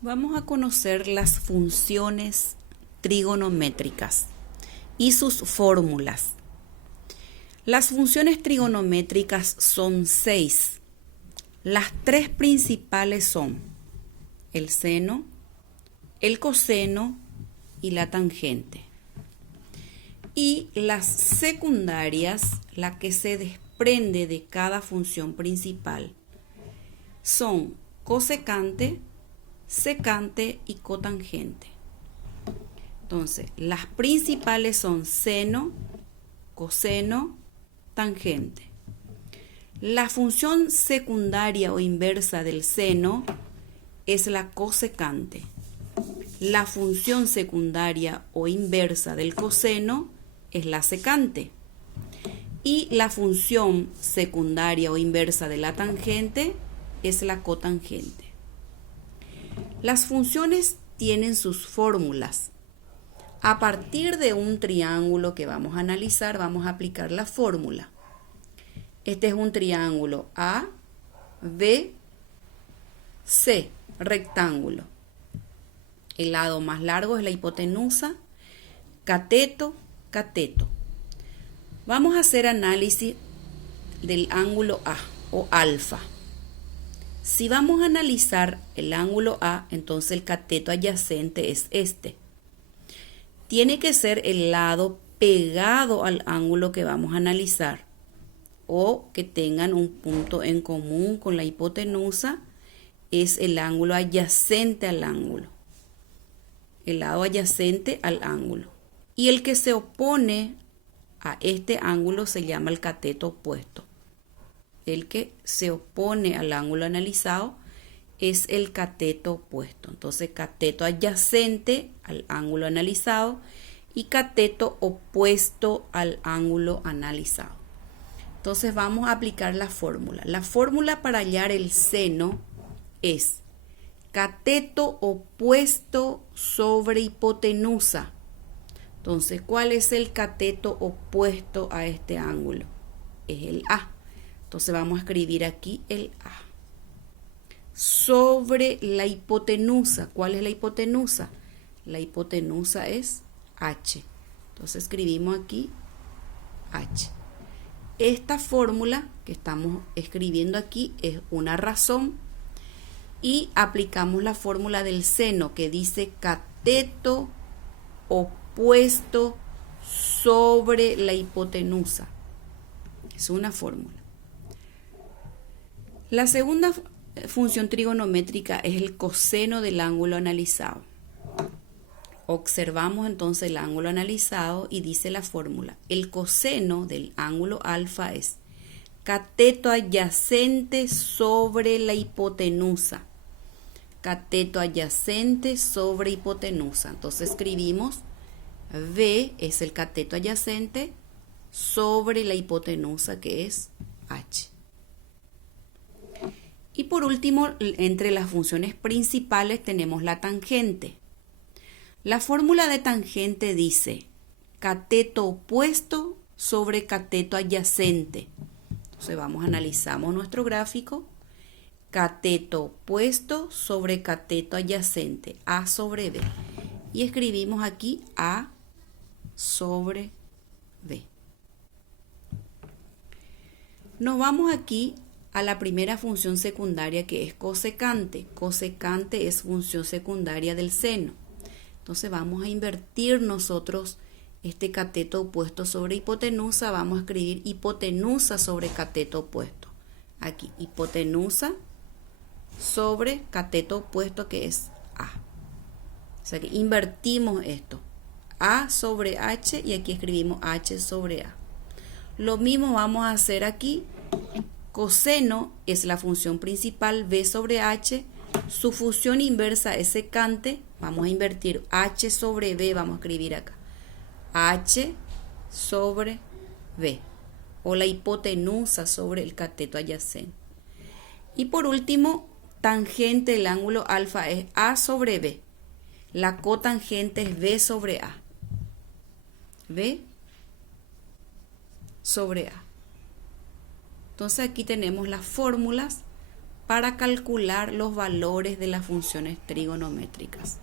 Vamos a conocer las funciones trigonométricas y sus fórmulas. Las funciones trigonométricas son 6. Las 3 principales son el seno, el coseno y la tangente. Y las secundarias, la que se desprende de cada función principal, son cosecante, secante y cotangente. Entonces, las principales son seno, coseno, tangente. La función secundaria o inversa del seno es la cosecante. La función secundaria o inversa del coseno es la secante. Y la función secundaria o inversa de la tangente es la cotangente. Las funciones tienen sus fórmulas. A partir de un triángulo que vamos a analizar, vamos a aplicar la fórmula. Este es un triángulo A, B, C, rectángulo. El lado más largo es la hipotenusa, cateto, cateto. Vamos a hacer análisis del ángulo A o alfa. Si vamos a analizar el ángulo A, entonces el cateto adyacente es este. Tiene que ser el lado pegado al ángulo que vamos a analizar o que tengan un punto en común con la hipotenusa, es el ángulo adyacente al ángulo. El lado adyacente al ángulo. Y el que se opone a este ángulo se llama el cateto opuesto. El que se opone al ángulo analizado es el cateto opuesto. Entonces, cateto adyacente al ángulo analizado y cateto opuesto al ángulo analizado. Entonces, vamos a aplicar la fórmula. La fórmula para hallar el seno es cateto opuesto sobre hipotenusa. Entonces, ¿cuál es el cateto opuesto a este ángulo? Es el A. Entonces vamos a escribir aquí el A. Sobre la hipotenusa. ¿Cuál es la hipotenusa? La hipotenusa es H. Entonces escribimos aquí H. Esta fórmula que estamos escribiendo aquí es una razón y aplicamos la fórmula del seno que dice cateto opuesto sobre la hipotenusa. Es una fórmula. La segunda función trigonométrica es el coseno del ángulo analizado. Observamos entonces el ángulo analizado y dice la fórmula. El coseno del ángulo alfa es cateto adyacente sobre la hipotenusa. Cateto adyacente sobre hipotenusa. Entonces escribimos V es el cateto adyacente sobre la hipotenusa que es H. Y por último, entre las funciones principales tenemos la tangente. La fórmula de tangente dice cateto opuesto sobre cateto adyacente. Entonces analizamos nuestro gráfico. Cateto opuesto sobre cateto adyacente, A sobre B. Y escribimos aquí A sobre B. Nos vamos aquí a la primera función secundaria que es cosecante. Cosecante es función secundaria del seno. Entonces vamos a invertir nosotros este cateto opuesto sobre hipotenusa. Vamos a escribir hipotenusa sobre cateto opuesto. Aquí, hipotenusa sobre cateto opuesto que es A. O sea que invertimos esto. A sobre H y aquí escribimos H sobre A. Lo mismo vamos a hacer aquí. Coseno es la función principal, B sobre H. Su función inversa es secante. Vamos a invertir H sobre B. Vamos a escribir acá. H sobre B. O la hipotenusa sobre el cateto adyacente. Y por último, tangente del ángulo alfa es A sobre B. La cotangente es B sobre A. B sobre A. Entonces aquí tenemos las fórmulas para calcular los valores de las funciones trigonométricas.